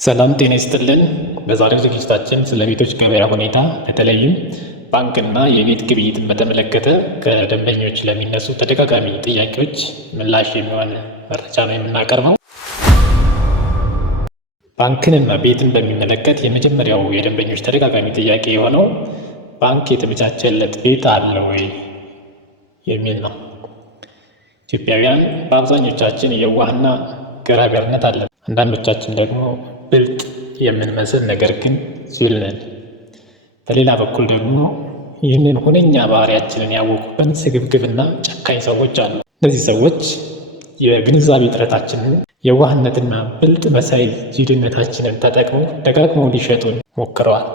ሰላም ጤና ይስጥልን። በዛሬው ዝግጅታችን ስለ ቤቶች ገበያ ሁኔታ በተለይም ባንክና የቤት ግብይትን በተመለከተ ከደንበኞች ለሚነሱ ተደጋጋሚ ጥያቄዎች ምላሽ የሚሆን መረጃ ነው የምናቀርበው። ባንክንና ቤትን በሚመለከት የመጀመሪያው የደንበኞች ተደጋጋሚ ጥያቄ የሆነው ባንክ የተመቻቸለት ቤት አለ ወይ የሚል ነው። ኢትዮጵያውያን በአብዛኞቻችን የዋህና ገራገርነት አለ። አንዳንዶቻችን ደግሞ ብልጥ የምንመስል ነገር ግን ጅል ነን። በሌላ በኩል ደግሞ ይህንን ሁነኛ ባህሪያችንን ያወቁብን ስግብግብና ጨካኝ ሰዎች አሉ። እነዚህ ሰዎች የግንዛቤ እጥረታችንን፣ የዋህነትና ብልጥ መሳይ ጅልነታችንን ተጠቅመው ደጋግመው ሊሸጡን ሞክረዋል።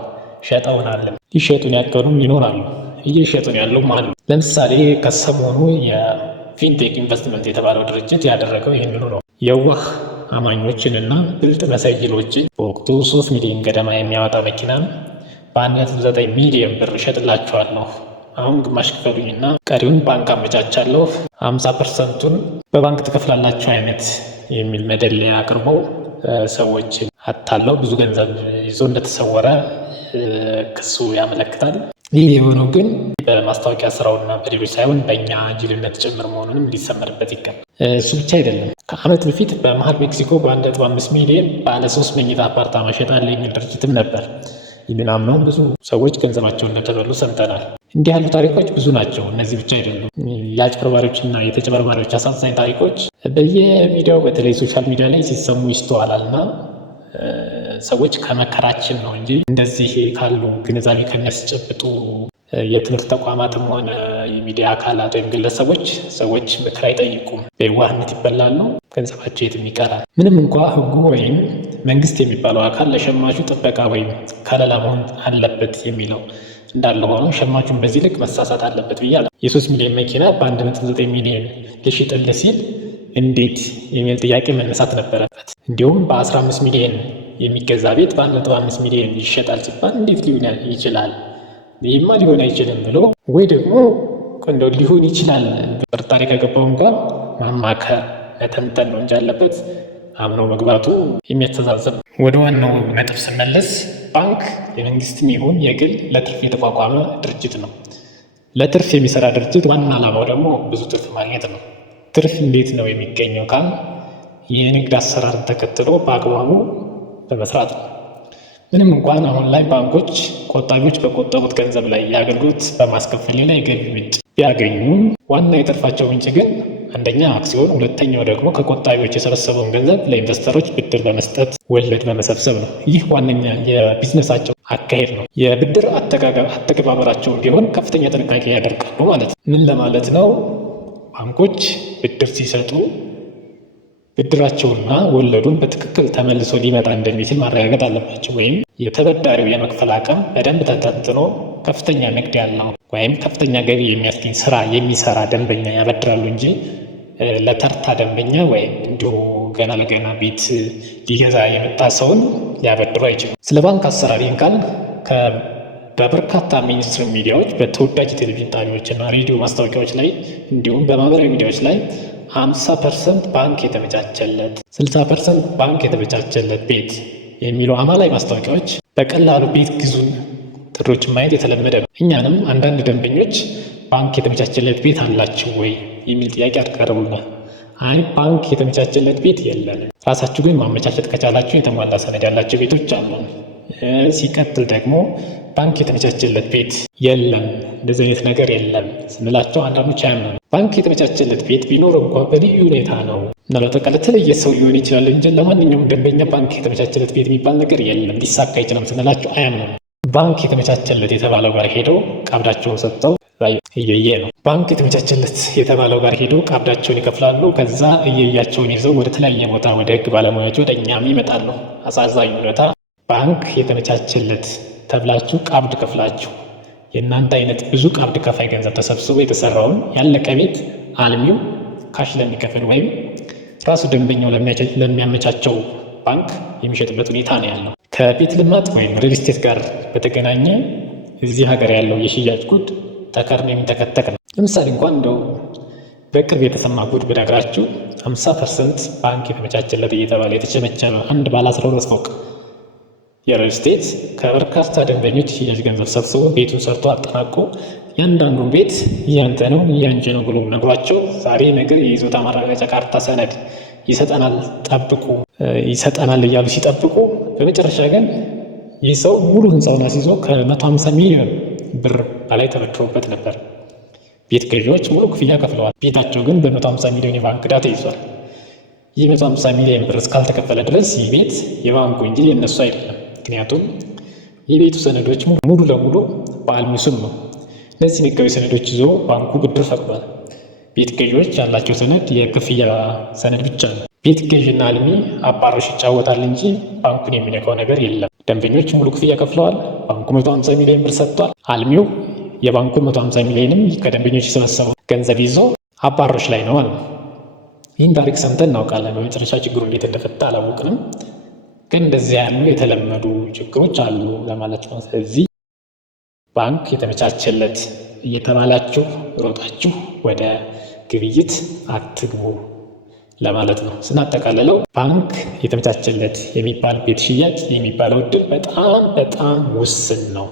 ሸጠውናልም። ሊሸጡን ያቀኑም ይኖራሉ። እየሸጡን ያሉም አሉ። ለምሳሌ ከሰሞኑ የፊንቴክ ኢንቨስትመንት የተባለው ድርጅት ያደረገው ይህንኑ ነው። የዋህ አማኞችንና ብልጥ መሰይሎችን በወቅቱ 3 ሚሊዮን ገደማ የሚያወጣ መኪና በ1.9 ሚሊዮን ብር እሸጥላችኋለሁ፣ አሁን ግማሽ ክፈሉኝና ቀሪውን ባንክ አመቻቻለሁ፣ 50%ቱን በባንክ ትከፍላላችሁ አይነት የሚል መደለያ አቅርበው ሰዎችን አታለው ብዙ ገንዘብ ይዞ እንደተሰወረ ክሱ ያመለክታል። ይህ የሆነው ግን በማስታወቂያ ስራውና በሌሎች ሳይሆን በእኛ ጅልነት ጭምር መሆኑንም ሊሰመርበት ይገባል። እሱ ብቻ አይደለም። ከዓመት በፊት በመሀል ሜክሲኮ በ1.5 ሚሊዮን ባለ 3 መኝታ አፓርታማ እሸጣለሁ የሚል ድርጅትም ነበር። ይህን አምነው ብዙ ሰዎች ገንዘባቸውን እንደተበሉ ሰምተናል። እንዲህ ያሉ ታሪኮች ብዙ ናቸው። እነዚህ ብቻ አይደሉም። የአጭበርባሪዎችና የተጨበርባሪዎች አሳዛኝ ታሪኮች በየሚዲያው በተለይ ሶሻል ሚዲያ ላይ ሲሰሙ ይስተዋላልና ሰዎች ከመከራችን ነው እንጂ እንደዚህ ካሉ ግንዛቤ ከሚያስጨብጡ የትምህርት ተቋማትም ሆነ የሚዲያ አካላት ወይም ግለሰቦች ሰዎች ምክር አይጠይቁም። በዋህነት ይበላሉ፣ ገንዘባቸው የትም ይቀራል። ምንም እንኳ ሕጉ ወይም መንግስት የሚባለው አካል ለሸማቹ ጥበቃ ወይም ከለላ መሆን አለበት የሚለው እንዳለ ሆኖ ሸማቹን በዚህ ልክ መሳሳት አለበት ብያለሁ። የ3 ሚሊዮን መኪና በ1.9 ሚሊዮን ልሽጥልህ ሲል እንዴት የሚል ጥያቄ መነሳት ነበረበት። እንዲሁም በ15 ሚሊዮን የሚገዛ ቤት በ1.5 ሚሊዮን ይሸጣል ሲባል እንዴት ሊሆን ይችላል? ይህማ ሊሆን አይችልም ብሎ ወይ ደግሞ እንደው ሊሆን ይችላል ጥርጣሬ ከገባውም ጋር ማማከር መተንተን ነው እንጂ ያለበት አምኖ መግባቱ የሚያስተዛዘብ። ወደ ዋናው ነጥብ ስመለስ ባንክ የመንግስትም ይሁን የግል ለትርፍ የተቋቋመ ድርጅት ነው። ለትርፍ የሚሰራ ድርጅት ዋና ዓላማው ደግሞ ብዙ ትርፍ ማግኘት ነው። ትርፍ እንዴት ነው የሚገኘው ካል የንግድ አሰራር ተከትሎ በአግባቡ በመስራት ነው። ምንም እንኳን አሁን ላይ ባንኮች ቆጣቢዎች በቆጠቡት ገንዘብ ላይ የአገልግሎት በማስከፈል ላይ የገቢ ምንጭ ቢያገኙም ዋና የትርፋቸው ምንጭ ግን አንደኛ አክሲዮን፣ ሁለተኛው ደግሞ ከቆጣቢዎች የሰበሰበውን ገንዘብ ለኢንቨስተሮች ብድር በመስጠት ወለድ በመሰብሰብ ነው። ይህ ዋነኛ የቢዝነሳቸው አካሄድ ነው። የብድር አተገባበራቸው ቢሆን ከፍተኛ ጥንቃቄ ያደርጋሉ ማለት ነው። ምን ለማለት ነው? ባንኮች ብድር ሲሰጡ ብድራቸውና ወለዱን በትክክል ተመልሶ ሊመጣ እንደሚችል ማረጋገጥ አለባቸው። ወይም የተበዳሪው የመክፈል አቅም በደንብ ተጠንጥኖ ከፍተኛ ንግድ ያለው ወይም ከፍተኛ ገቢ የሚያስገኝ ስራ የሚሰራ ደንበኛ ያበድራሉ እንጂ ለተርታ ደንበኛ ወይም እንዲሁ ገና ለገና ቤት ሊገዛ የመጣ ሰውን ሊያበድሩ አይችሉም። ስለ ባንክ አሰራር ይህን ካል በበርካታ ሚኒስትሪ ሚዲያዎች፣ በተወዳጅ ቴሌቪዥን ጣቢያዎችና ሬዲዮ ማስታወቂያዎች ላይ እንዲሁም በማህበራዊ ሚዲያዎች ላይ 50% ባንክ የተመቻቸለት፣ 60% ባንክ የተመቻቸለት ቤት የሚሉ አማላይ ማስታወቂያዎች በቀላሉ ቤት ግዙን ጥሪዎችን ማየት የተለመደ ነው። እኛንም አንዳንድ ደንበኞች ባንክ የተመቻቸለት ቤት አላችሁ ወይ የሚል ጥያቄ አቀረቡልናል። አይ ባንክ የተመቻቸለት ቤት የለንም፣ ራሳችሁ ግን ማመቻቸት ከቻላችሁ የተሟላ ሰነድ ያላቸው ቤቶች አሉን። ሲቀጥል ደግሞ ባንክ የተመቻቸለት ቤት የለም፣ እንደዚህ አይነት ነገር የለም ስንላቸው አንዳንዶች አያምኑ። ባንክ የተመቻቸለት ቤት ቢኖር እንኳ በልዩ ሁኔታ ነው፣ ምናልባት ለተለየ ሰው ሊሆን ይችላል እንጂ ለማንኛውም ደንበኛ ባንክ የተመቻቸለት ቤት የሚባል ነገር የለም፣ ሊሳካ አይችልም ስንላቸው አያምኑ። ባንክ የተመቻቸለት የተባለው ጋር ሄደው ቀብዳቸውን ሰጥተው እየየ ነው። ባንክ የተመቻቸለት የተባለው ጋር ሄደው ቀብዳቸውን ይከፍላሉ። ከዛ እየያቸውን ይዘው ወደ ተለያየ ቦታ ወደ ህግ ባለሙያዎች ወደ እኛም ይመጣሉ። አሳዛኝ ሁኔታ ባንክ የተመቻቸለት ተብላችሁ ቀብድ ከፍላችሁ የእናንተ አይነት ብዙ ቀብድ ከፋይ ገንዘብ ተሰብስቦ የተሰራውን ያለቀ ቤት አልሚው ካሽ ለሚከፍል ወይም ራሱ ደንበኛው ለሚያመቻቸው ባንክ የሚሸጥበት ሁኔታ ነው ያለው። ከቤት ልማት ወይም ሪል ስቴት ጋር በተገናኘ እዚህ ሀገር ያለው የሽያጭ ጉድ ተከርኖ የሚተከተክ ነው። ለምሳሌ እንኳን እንደው በቅርብ የተሰማ ጉድ ብነግራችሁ 50% ባንክ የተመቻቸለት እየተባለ የተቸመቸመ አንድ ባለ 12 ፎቅ የሪል ስቴት ከበርካታ ደንበኞች ሽያጭ ገንዘብ ሰብስቦ ቤቱን ሰርቶ አጠናቆ ያንዳንዱን ቤት ያንተ ነው ያንቺ ነው ብሎ ነግሯቸው ዛሬ ነገር የይዞታ ማረጋገጫ ካርታ ሰነድ ይሰጠናል እያሉ ሲጠብቁ በመጨረሻ ግን ይህ ሰው ሙሉ ህንፃውን አስይዞ ከ150 ሚሊዮን ብር በላይ ተበድሮበት ነበር። ቤት ገዢዎች ሙሉ ክፍያ ከፍለዋል። ቤታቸው ግን በ150 ሚሊዮን የባንክ ዕዳ ተይዟል። ይህ 150 ሚሊዮን ብር እስካልተከፈለ ድረስ ይህ ቤት የባንኩ እንጂ የነሱ አይደለም። ምክንያቱም የቤቱ ሰነዶች ሙሉ ለሙሉ በአልሚው ስም ነው። እነዚህን ህጋዊ ሰነዶች ይዞ ባንኩ ብድር ፈቅዷል። ቤት ገዢዎች ያላቸው ሰነድ የክፍያ ሰነድ ብቻ ነው። ቤት ገዢና አልሚ አባሮሽ ይጫወታል እንጂ ባንኩን የሚነካው ነገር የለም። ደንበኞች ሙሉ ክፍያ ከፍለዋል። ባንኩ 150 ሚሊዮን ብር ሰጥቷል። አልሚው የባንኩን 150 ሚሊዮንም ከደንበኞች የሰበሰበው ገንዘብ ይዞ አባሮሽ ላይ ነው ማለት ነው። ይህን ታሪክ ሰምተን እናውቃለን። በመጨረሻ ችግሩ እንዴት እንደፈታ አላወቅንም፣ ግን እንደዚህ ያሉ የተለመዱ ችግሮች አሉ ለማለት ነው። ስለዚህ ባንክ የተመቻቸለት እየተባላችሁ ሮጣችሁ ወደ ግብይት አትግቡ ለማለት ነው። ስናጠቃልለው ባንክ የተመቻቸለት የሚባል ቤት ሽያጭ የሚባለው እድል በጣም ውስን ነው፣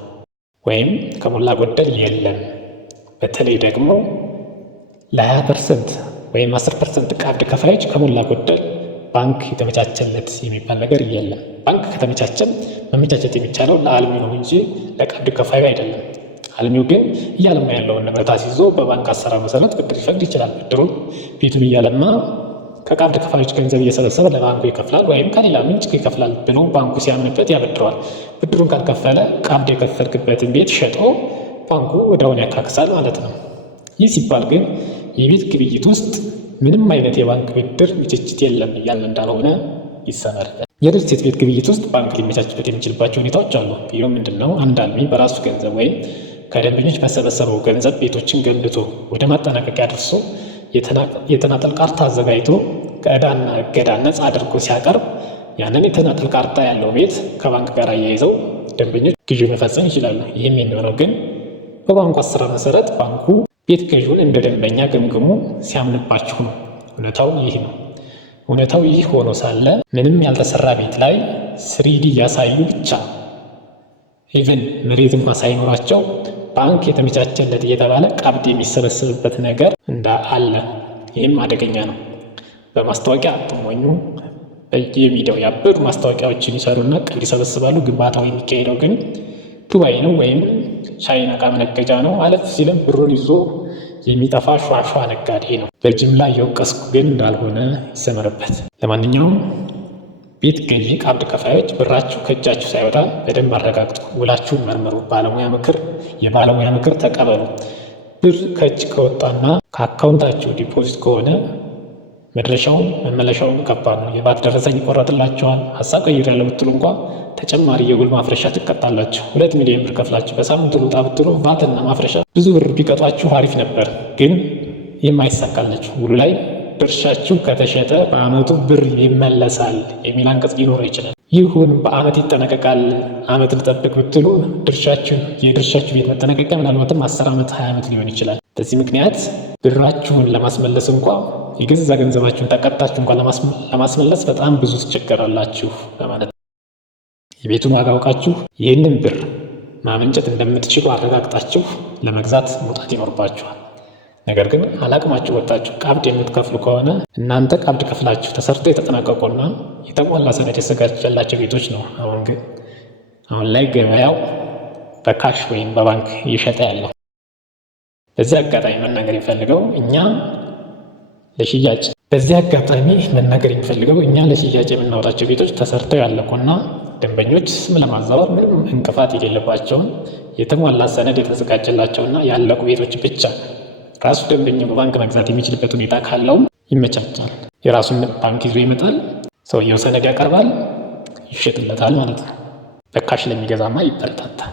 ወይም ከሞላ ጎደል የለም። በተለይ ደግሞ ለ20% ወይም 10% ቀብድ ከፋዮች ከሞላ ጎደል ባንክ የተመቻቸለት የሚባል ነገር የለም። ባንክ ከተመቻቸም መመቻቸት የሚቻለው ለአልሚው ነው እንጂ ለቀብድ ከፋዩ አይደለም። አልሚው ግን እያለማ ያለውን ንብረት አስይዞ በባንክ አሰራር መሰረት ብድር ሊፈቅድ ይችላል። ብድሩን ቤቱን እያለማ ከቀብድ ከፋዮች ገንዘብ እየሰበሰበ ለባንኩ ይከፍላል፣ ወይም ከሌላ ምንጭ ይከፍላል ብሎ ባንኩ ሲያምንበት ያበድረዋል። ብድሩን ካልከፈለ ቀብድ የከፈልክበትን ቤት ሸጦ ባንኩ ወዲያውኑ ያካክሳል ማለት ነው። ይህ ሲባል ግን የቤት ግብይት ውስጥ ምንም አይነት የባንክ ብድር ምችችት የለም እያለ እንዳልሆነ ይሰመርበት። የሪል ስቴት ቤት ግብይት ውስጥ ባንክ ሊመቻችበት የሚችልባቸው ሁኔታዎች አሉ። ይኸው ምንድን ነው? አንድ አልሚ በራሱ ገንዘብ ወይም ከደንበኞች በሰበሰበው ገንዘብ ቤቶችን ገንብቶ ወደ ማጠናቀቂያ ደርሶ የተናጠል ካርታ አዘጋጅቶ ከዕዳና እገዳ ነፃ አድርጎ ሲያቀርብ ያንን የተናጠል ካርታ ያለው ቤት ከባንክ ጋር አያይዘው ደንበኞች ግዢ መፈጸም ይችላሉ። ይህም የሚሆነው ግን በባንኩ አሰራር መሰረት ባንኩ ቤት ገዢውን እንደ ደንበኛ ገምግሞ ሲያምንባችሁ ነው። እውነታው ይህ ነው። እውነታው ይህ ሆኖ ሳለ ምንም ያልተሰራ ቤት ላይ ስሪዲ ያሳዩ ብቻ ኢቨን መሬት እንኳ ሳይኖራቸው ባንክ የተመቻቸለት እየተባለ ቀብድ የሚሰበሰብበት ነገር አለ። ይህም አደገኛ ነው። በማስታወቂያ አትሞኙ። በየሚዲያው ያበዱ ማስታወቂያዎችን ይሰሩና ቀብድ ይሰበስባሉ። ግንባታው የሚካሄደው ግን ዱባይ ነው ወይም ቻይና ዕቃ መነገጃ ነው። አለፍ ሲልም ብሩን ይዞ የሚጠፋ ሿሿ ነጋዴ ነው። በጅምላ እየወቀስኩ ግን እንዳልሆነ ይሰመርበት። ለማንኛውም ቤት ገዢ ቀብድ ከፋዮች ብራችሁ ከእጃችሁ ሳይወጣ በደንብ አረጋግጡ። ውላችሁን መርምሩ። የባለሙያ ምክር ተቀበሉ። ብር ከእጅ ከወጣና ከአካውንታችሁ ዲፖዚት ከሆነ መድረሻውን መመለሻውን ከባድ ነው። የባት ደረሰኝ ይቆረጥላቸዋል። ሀሳብ ቀይሬያለሁ ብትሉ እንኳ ተጨማሪ የውል ማፍረሻ ትቀጣላችሁ። 2 ሚሊዮን ብር ከፍላችሁ በሳምንት ልውጣ ብትሉ ባትና ማፍረሻ ብዙ ብር ቢቀጧችሁ አሪፍ ነበር፣ ግን የማይሳካላችሁ ውሉ ላይ ድርሻችሁ ከተሸጠ በአመቱ ብር ይመለሳል የሚል አንቀጽ ሊኖረው ይችላል። ይሁን በአመት ይጠነቀቃል። አመት ልጠብቅ ብትሉ የድርሻችሁ ቤት መጠነቀቂያ ምናልባትም 10 ዓመት 20 ዓመት ሊሆን ይችላል። በዚህ ምክንያት ብራችሁን ለማስመለስ እንኳ የገዛ ገንዘባችሁን ተቀጣችሁ እንኳን ለማስመለስ በጣም ብዙ ትቸገራላችሁ በማለት የቤቱን ዋጋ አውቃችሁ ይህንን ብር ማመንጨት እንደምትችሉ አረጋግጣችሁ ለመግዛት መውጣት ይኖርባችኋል። ነገር ግን አላቅማችሁ ወጣችሁ ቀብድ የምትከፍሉ ከሆነ እናንተ ቀብድ ከፍላችሁ ተሰርቶ የተጠናቀቁና የተሟላ ሰነድ የተዘጋጀላቸው ቤቶች ነው አሁን ላይ ገበያው በካሽ ወይም በባንክ እየሸጠ ያለው። በዚህ አጋጣሚ መናገር የሚፈልገው እኛ ለሽያጭ የምናወጣቸው ቤቶች ተሰርተው ያለቁና ደንበኞች ስም ለማዛወር ምንም እንቅፋት የሌለባቸውን የተሟላ ሰነድ የተዘጋጀላቸውና ያለቁ ቤቶች ብቻ ራሱ ደንበኛ በባንክ መግዛት የሚችልበት ሁኔታ ካለውም ይመቻቻል። የራሱን ባንክ ይዞ ይመጣል፣ ሰውየው ሰነድ ያቀርባል፣ ይሸጥለታል ማለት ነው። በካሽ ለሚገዛማ ይበረታታል።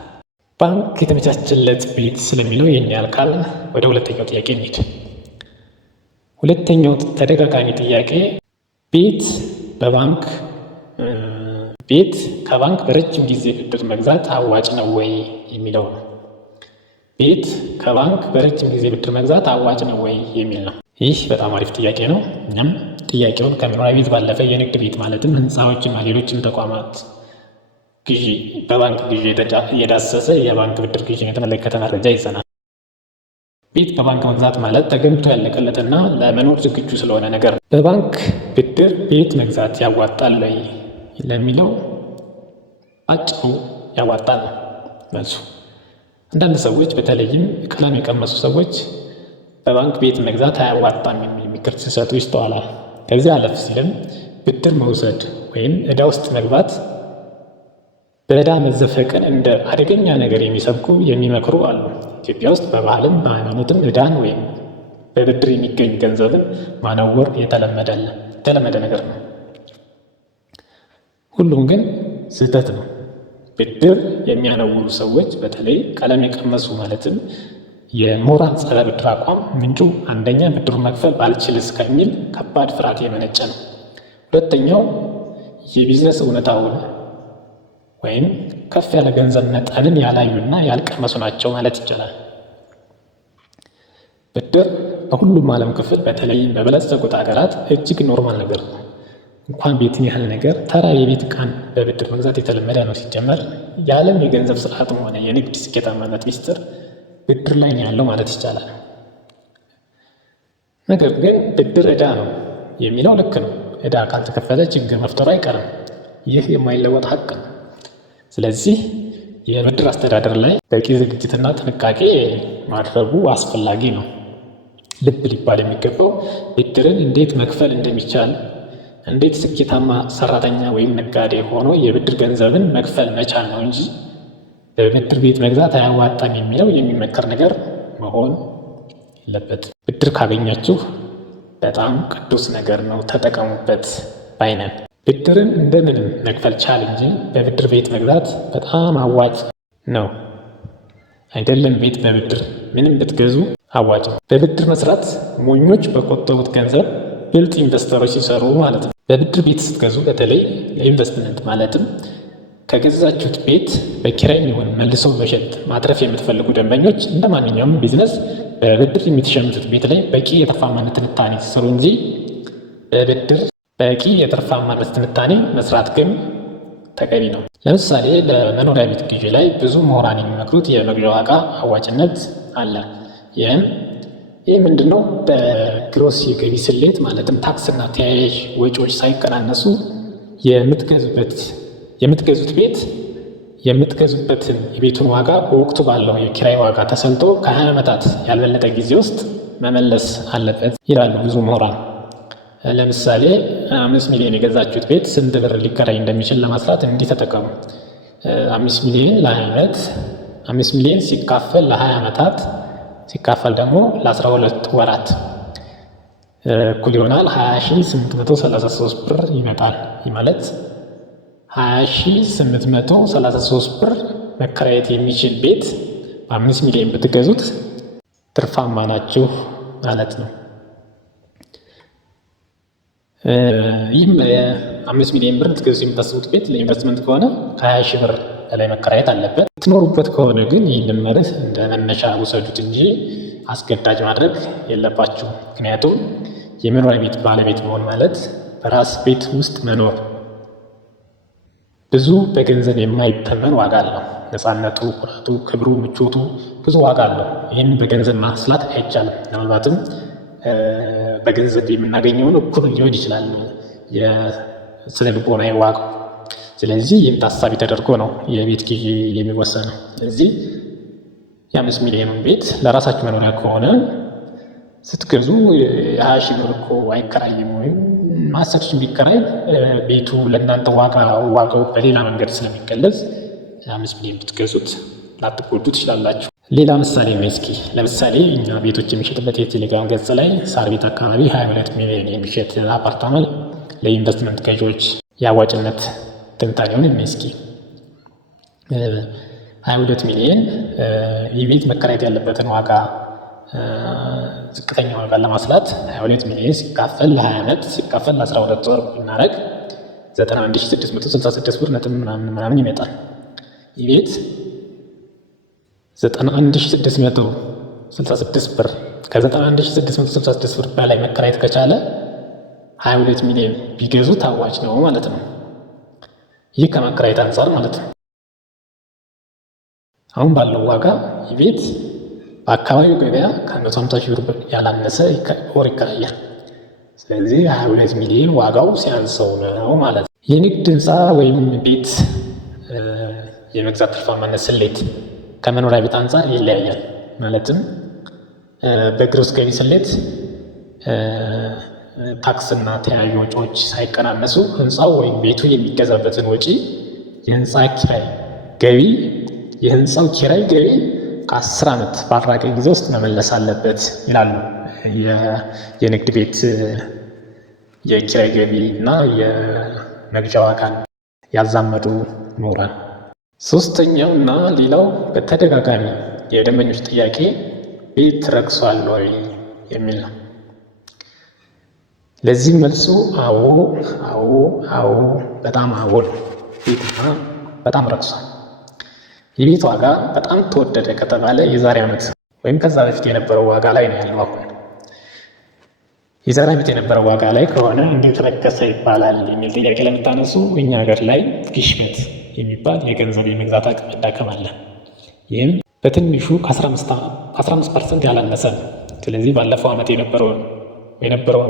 ባንክ የተመቻቸለት ቤት ስለሚለው ይህን ያህል ካልን ወደ ሁለተኛው ጥያቄ እንሂድ። ሁለተኛው ተደጋጋሚ ጥያቄ ቤት ከባንክ በረጅም ጊዜ ብድር መግዛት አዋጭ ነው ወይ የሚለው ነው። ቤት ከባንክ በረጅም ጊዜ ብድር መግዛት አዋጭ ነው ወይ የሚል ነው። ይህ በጣም አሪፍ ጥያቄ ነው። እኛም ጥያቄውን ከመኖሪያ ቤት ባለፈ የንግድ ቤት ማለትም ህንፃዎችና ሌሎችም ተቋማት ግዢ በባንክ ግዢ የዳሰሰ የባንክ ብድር ግዢን የተመለከተ መረጃ ይዘናል። ቤት በባንክ መግዛት ማለት ተገንብቶ ያለቀለትና ለመኖር ዝግጁ ስለሆነ ነገር ነው። በባንክ ብድር ቤት መግዛት ያዋጣል ወይ ለሚለው አጭሩ ያዋጣል ነው መልሱ። አንዳንድ ሰዎች በተለይም ቀለም የቀመሱ ሰዎች በባንክ ቤት መግዛት አያዋጣም የሚል ምክር ሲሰጡ ይስተዋላል። ከዚህ አለፍ ሲልም ብድር መውሰድ ወይም ዕዳ ውስጥ መግባት በዕዳ መዘፈቅን እንደ አደገኛ ነገር የሚሰብኩ የሚመክሩ አሉ። ኢትዮጵያ ውስጥ በባህልም በሃይማኖትም ዕዳን ወይም በብድር የሚገኝ ገንዘብን ማነወር የተለመደ ነገር ነው። ሁሉም ግን ስህተት ነው። ብድር የሚያነውሩ ሰዎች በተለይ ቀለም የቀመሱ ማለትም የሞራል ጸረ ብድር አቋም ምንጩ አንደኛ ብድሩን መክፈል ባልችልስ ከሚል ከባድ ፍርሃት የመነጨ ነው። ሁለተኛው የቢዝነስ እውነታውን ወይም ከፍ ያለ ገንዘብ መጠንን ያላዩና ያልቀመሱ ናቸው ማለት ይቻላል። ብድር በሁሉም ዓለም ክፍል በተለይም በበለጸጉት ሀገራት እጅግ ኖርማል ነገር ነው። እንኳን ቤትን ያህል ነገር ተራ የቤት ዕቃን በብድር መግዛት የተለመደ ነው። ሲጀመር የዓለም የገንዘብ ስርዓትም ሆነ የንግድ ስኬታማነት ሚስጥር ብድር ላይ ነው ያለው ማለት ይቻላል። ነገር ግን ብድር ዕዳ ነው የሚለው ልክ ነው። ዕዳ ካልተከፈለ ችግር መፍጠሩ አይቀርም። ይህ የማይለወጥ ሀቅ ነው። ስለዚህ የብድር አስተዳደር ላይ በቂ ዝግጅትና ጥንቃቄ ማድረጉ አስፈላጊ ነው። ልብ ሊባል የሚገባው ብድርን እንዴት መክፈል እንደሚቻል፣ እንዴት ስኬታማ ሰራተኛ ወይም ነጋዴ ሆኖ የብድር ገንዘብን መክፈል መቻል ነው እንጂ በብድር ቤት መግዛት አያዋጣም የሚለው የሚመከር ነገር መሆን የለበትም። ብድር ካገኛችሁ በጣም ቅዱስ ነገር ነው፣ ተጠቀሙበት ባይ ነን። ብድርን እንደምንም መክፈል ቻል እንጂ በብድር ቤት መግዛት በጣም አዋጭ ነው አይደለም። ቤት በብድር ምንም ብትገዙ አዋጭ ነው። በብድር መስራት ሞኞች በቆጠቡት ገንዘብ ብልጥ ኢንቨስተሮች ሲሰሩ ማለት ነው። በብድር ቤት ስትገዙ በተለይ ለኢንቨስትመንት ማለትም ከገዛችሁት ቤት በኪራይ ይሁን መልሶ መሸጥ ማትረፍ የምትፈልጉ ደንበኞች እንደ ማንኛውም ቢዝነስ በብድር የምትሸምቱት ቤት ላይ በቂ የትርፋማነት ትንታኔ ሲሰሩ እንጂ በብድር በቂ የትርፋማነት ትንታኔ መስራት ግን ተገቢ ነው። ለምሳሌ ለመኖሪያ ቤት ግዢ ላይ ብዙ ምሁራን የሚመክሩት የመግዣ ዋጋ አዋጭነት አለ። ይህ ምንድነው? በግሮስ የገቢ ስሌት ማለትም ታክስና ተያያዥ ወጪዎች ሳይቀናነሱ የምትገዙት ቤት የምትገዙበትን የቤቱን ዋጋ በወቅቱ ባለው የኪራይ ዋጋ ተሰልቶ ከ20 ዓመታት ያልበለጠ ጊዜ ውስጥ መመለስ አለበት ይላሉ ብዙ ምሁራን። ለምሳሌ 5 ሚሊዮን የገዛችሁት ቤት ስንት ብር ሊከራይ እንደሚችል ለማስላት እንዲህ ተጠቀሙ። 5 ሚሊዮን ለ20 ዓመት 5 ሚሊዮን ሲካፈል ለ20 ዓመታት ሲካፈል ደግሞ ለ12 ወራት እኩል ይሆናል 20,833 ብር ይመጣል። ይህ ማለት 20,833 ብር መከራየት የሚችል ቤት በ5 ሚሊዮን ብትገዙት ትርፋማ ናችሁ ማለት ነው። ይህም 5 ሚሊዮን ብር ልትገዙ የምታስቡት ቤት ለኢንቨስትመንት ከሆነ ከ20 ሺህ ብር በላይ መከራየት አለበት። ትኖሩበት ከሆነ ግን ይህንን መርህ እንደ መነሻ ውሰዱት እንጂ አስገዳጅ ማድረግ የለባችሁ። ምክንያቱም የመኖሪያ ቤት ባለቤት መሆን ማለት በራስ ቤት ውስጥ መኖር ብዙ በገንዘብ የማይተመን ዋጋ አለው። ነፃነቱ፣ ኩራቱ፣ ክብሩ፣ ምቾቱ ብዙ ዋጋ አለው። ይህን በገንዘብ ማስላት አይቻልም። ምናልባትም በገንዘብ የምናገኘውን እኩል ሊሆን ይችላል የስነ ልቦናዊ ዋጋው። ስለዚህ ይህም ታሳቢ ተደርጎ ነው የቤት ግዢ የሚወሰነው። ስለዚህ የ5 ሚሊዮን ቤት ለራሳችሁ መኖሪያ ከሆነ ስትገዙ የ20 ሺህ ብር እኮ አይከራይም። ወይም 10 ሺህ ቢከራይ ቤቱ ለእናንተ ዋጋው በሌላ መንገድ ስለሚገለጽ 5 ሚሊዮን ብትገዙት ላትጎዱ ትችላላችሁ። ሌላ ምሳሌ ነው እስኪ። ለምሳሌ እኛ ቤቶች የሚሸጥበት የቴሌግራም ገጽ ላይ ሳር ቤት አካባቢ 22 ሚሊዮን የሚሸጥ አፓርታማ ለኢንቨስትመንት ገዢዎች የአዋጭነት ትንታኔውን እስኪ 22 ሚሊዮን ይህ ቤት መከራየት ያለበትን ዋጋ ዝቅተኛ ዋጋ ለማስላት 22 ሚሊዮን ሲካፈል ለ20 ዓመት ሲካፈል ለ12 ወር ብናደርግ 91,666 ብር ነጥብ ምናምን ይመጣል። ይህ ቤት 91,666 ብር ከ91,666 ብር በላይ መከራየት ከቻለ 22 ሚሊዮን ቢገዙ ታዋጭ ነው ማለት ነው። ይህ ከማከራየት አንጻር ማለት ነው። አሁን ባለው ዋጋ የቤት በአካባቢው ገበያ ከ150 ሺህ ብር ያላነሰ ወር ይከራያል። ስለዚህ 22 ሚሊዮን ዋጋው ሲያንሰው ነው ማለት ነው። የንግድ ህንፃ ወይም ቤት የመግዛት ትርፋማነት ስሌት ከመኖሪያ ቤት አንጻር ይለያያል። ማለትም በግሮስ ገቢ ስሌት ታክስና ተያያዥ ወጪዎች ሳይቀናነሱ ህንፃው ወይም ቤቱ የሚገዛበትን ወጪ የህንፃው ኪራይ ገቢ ከ10 ዓመት ባራቀ ጊዜ ውስጥ መመለስ አለበት ይላሉ የንግድ ቤት የኪራይ ገቢ እና የመግዣ ዋጋን ያዛመዱ ምሁራን። ሶስተኛው እና ሌላው በተደጋጋሚ የደንበኞች ጥያቄ ቤት ረክሷል ወይ የሚል ነው። ለዚህም መልሱ አዎ በጣም አዎ ነው። ቤት በጣም ረክሷል። የቤት ዋጋ በጣም ተወደደ ከተባለ የዛሬ ዓመት ወይም ከዛ በፊት የነበረው ዋጋ ላይ ነው ያለው። አሁን የዛሬ ዓመት የነበረው ዋጋ ላይ ከሆነ እንዴት ረከሰ ይባላል የሚል ጥያቄ ለምታነሱ እኛ ሀገር ላይ ግሽበት የሚባል የገንዘብ የመግዛት አቅም መዳከም አለ። ይህም በትንሹ ከ15% ያላነሰ ነው። ስለዚህ ባለፈው ዓመት የነበረውን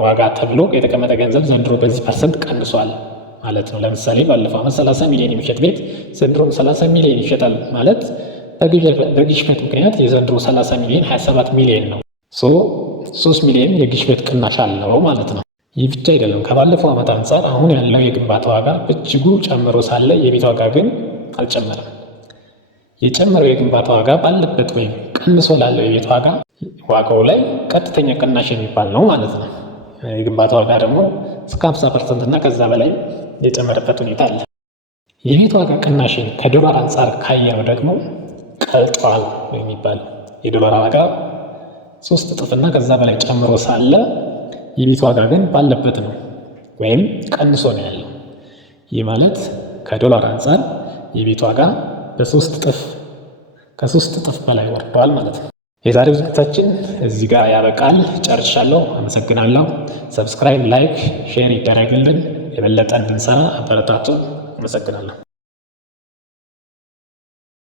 ዋጋ ተብሎ የተቀመጠ ገንዘብ ዘንድሮ በዚህ ፐርሰንት ቀንሷል ማለት ነው። ለምሳሌ ባለፈው ዓመት 30 ሚሊዮን የሚሸጥ ቤት ዘንድሮ 30 ሚሊዮን ይሸጣል ማለት በግሽበት ምክንያት የዘንድሮ 30 ሚሊዮን 27 ሚሊዮን ነው። 3 ሚሊዮን የግሽበት ቅናሽ አለው ማለት ነው። ይህ ብቻ አይደለም። ከባለፈው ዓመት አንጻር አሁን ያለው የግንባታ ዋጋ በእጅጉ ጨምሮ ሳለ የቤት ዋጋ ግን አልጨመረም። የጨመረው የግንባታ ዋጋ ባለበት ወይም ቀንሶ ላለው የቤት ዋጋው ላይ ቀጥተኛ ቅናሽ የሚባል ነው ማለት ነው። የግንባታ ዋጋ ደግሞ እስከ 50% እና ከዛ በላይ የጨመረበት ሁኔታ አለ። የቤት ዋጋ ቅናሽን ከዶላር አንጻር ካየነው ደግሞ ቀልጧል የሚባል የዶላር ዋጋ 3 እጥፍና ከዛ በላይ ጨምሮ ሳለ የቤት ዋጋ ግን ባለበት ነው ወይም ቀንሶ ነው ያለው። ይህ ማለት ከዶላር አንጻር የቤት ዋጋ ከ3 እጥፍ በላይ ወርዷል ማለት ነው። የዛሬው ዝግጅታችን እዚህ ጋር ያበቃል። ጨርሻለሁ። አመሰግናለሁ። ሰብስክራይብ፣ ላይክ፣ ሼር ይደረግልን። የበለጠ እንድንሰራ አበረታቱን። አመሰግናለሁ።